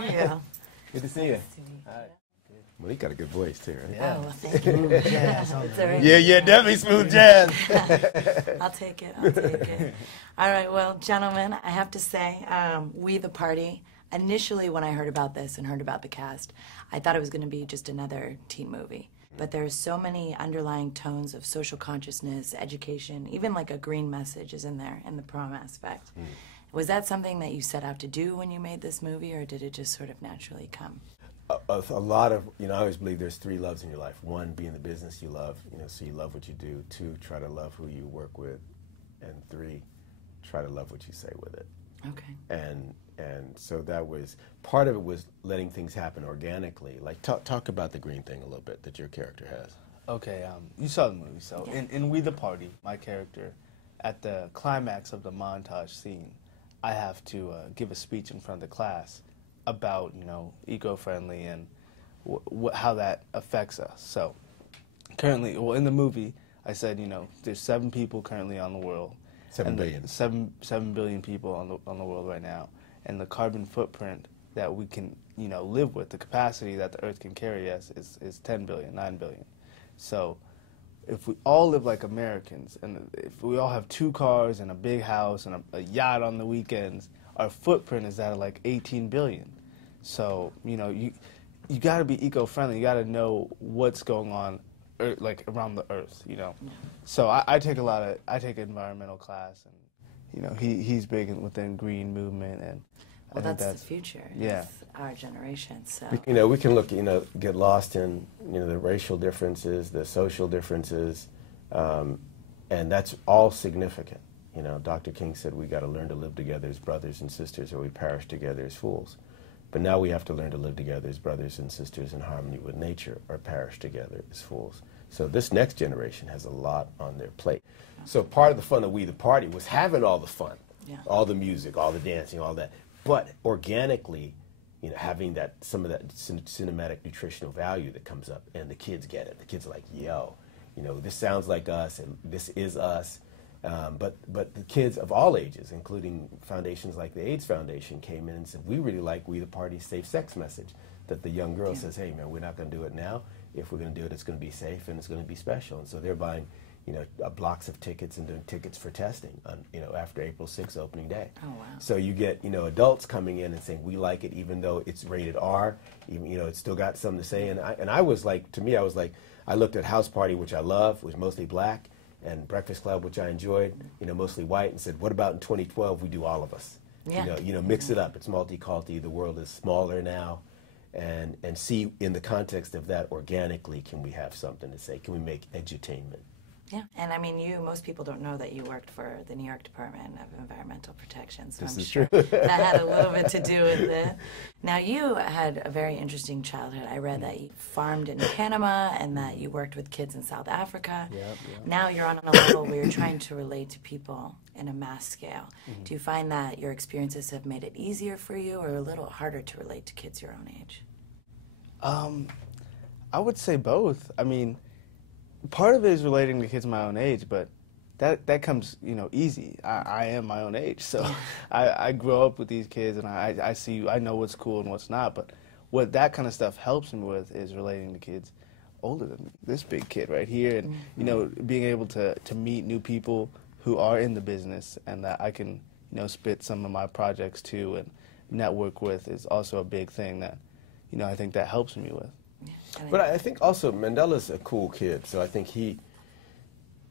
Yeah. Good to see you. All right. Monique got a good voice too, right? Yeah. Oh, well, thank you. Jazz. Yeah, definitely smooth jazz. I'll take it. All right, well, gentlemen, I have to say, We the Party, initially when I heard about this and heard about the cast, I thought it was going to be just another teen movie. But there's so many underlying tones of social consciousness, education, even like a green message is in there in the prom aspect. Was that something that you set out to do when you made this movie, or did it just sort of naturally come? A lot of, I always believe there's 3 loves in your life. 1, be in the business you love, so you love what you do. 2, try to love who you work with. And 3, try to love what you say with it. Okay. And so that was, part of it was letting things happen organically. Like, talk about the green thing a little bit that your character has. Okay, you saw the movie, so yeah. in We the Party, my character, at the climax of the montage scene, I have to give a speech in front of the class about, eco-friendly and how that affects us. So currently, well, in the movie, I said, there's 7 people currently on the world. 7 billion. 7 billion people on the world right now. And the carbon footprint that we can, live with, the capacity that the Earth can carry us is 10 billion, 9 billion. So if we all live like Americans, and if we all have 2 cars and a big house and a yacht on the weekends, our footprint is at like 18 billion. So, you got to be eco-friendly. You got to know what's going on, like around the Earth, So I take an environmental class, and he's big within green movement, and well, that's the future. Yeah, it's our generation. So we can look, get lost in the racial differences, the social differences, and that's all significant. Dr. King said we got to learn to live together as brothers and sisters, or we perish together as fools. But now we have to learn to live together as brothers and sisters in harmony with nature, or perish together as fools. So this next generation has a lot on their plate. So part of the fun of We the Party was having all the fun, all the music, all the dancing, all that, but organically, having some of that cinematic nutritional value that comes up, and the kids get it. The kids are like, yo, this sounds like us, and this is us. But the kids of all ages, including foundations like the AIDS Foundation, came in and said, we really like We the Party's safe sex message, that the young girl says, hey, man, we're not going to do it now. If we're going to do it, it's going to be safe and it's going to be special. And so they're buying, blocks of tickets and doing tickets for testing on, after April 6th opening day. Oh, wow. So you get, adults coming in and saying, we like it, even though it's rated R, even, it's still got something to say. And I was like, I looked at House Party, which I love, was mostly black, and Breakfast Club, which I enjoyed, mostly white, and said, what about in 2012 we do all of us? Yeah. Mix it up. It's multiculti. The world is smaller now. And see, in the context of that, organically, can we have something to say? Can we make edutainment? Yeah, and I mean, most people don't know that you worked for the New York Department of Environmental Protection, so I'm sure that had a little bit to do with it. Now, you had a very interesting childhood. I read that you farmed in Panama and that you worked with kids in South Africa. Yep. Now you're on a level where you're trying to relate to people in a mass scale. Do you find that your experiences have made it easier for you, or a little harder to relate to kids your own age? I would say both. I mean, part of it is relating to kids my own age, but that comes, easy. I am my own age, so I grow up with these kids, and I know what's cool and what's not. But what that kind of stuff helps me with is relating to kids older than me. This big kid right here, and being able to meet new people who are in the business, and that I can spit some of my projects to and network with is also a big thing that I think that helps me with. But I think also Mandela's a cool kid, so I think he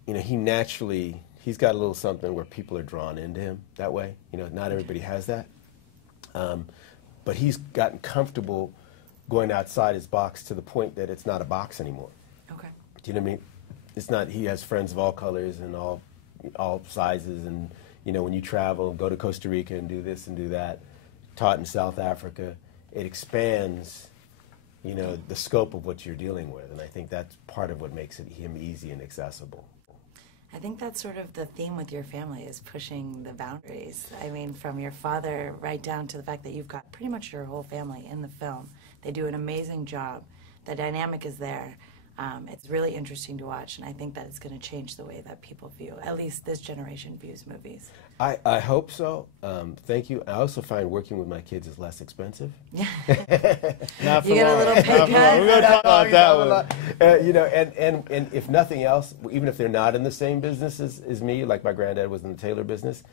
naturally, he's got a little something where people are drawn into him that way. Not everybody has that. But he's gotten comfortable going outside his box to the point that it's not a box anymore. Okay. Do you know what I mean? It's not, he has friends of all colors and all sizes, and when you travel, go to Costa Rica and do this and do that, taught in South Africa, it expands the scope of what you're dealing with, and I think that's part of what makes him easy and accessible. I think that's sort of the theme with your family, is pushing the boundaries. I mean, from your father right down to the fact that you've got pretty much your whole family in the film. They do an amazing job. The dynamic is there. It's really interesting to watch, and I think that it's going to change the way that people view, at least this generation views movies. I hope so. Thank you. I also find working with my kids is less expensive. Yeah. Not for You get a long. little Not pay for long. cut? We're going to talk about that one. You know, and if nothing else, even if they're not in the same business as me, like my granddad was in the tailor business,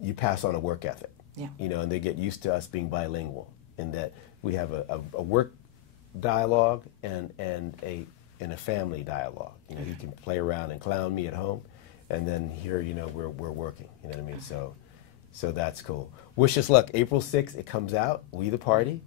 you pass on a work ethic. Yeah. You know, and they get used to us being bilingual, in that we have a work dialogue and a family dialogue. You know, he can play around and clown me at home, and then here, you know, we're working. You know what I mean? So that's cool. Wish us luck. April 6th, it comes out. We the Party,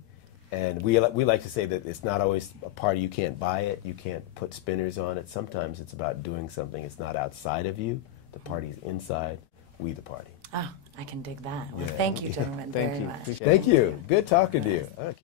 and we like to say that it's not always a party. You can't buy it. You can't put spinners on it. Sometimes it's about doing something. It's not outside of you. The party's inside. We the Party. Oh, I can dig that. Well, Yeah. thank you, gentlemen, Thank very you. much. Appreciate it. Thank you. Good talking to you. Okay.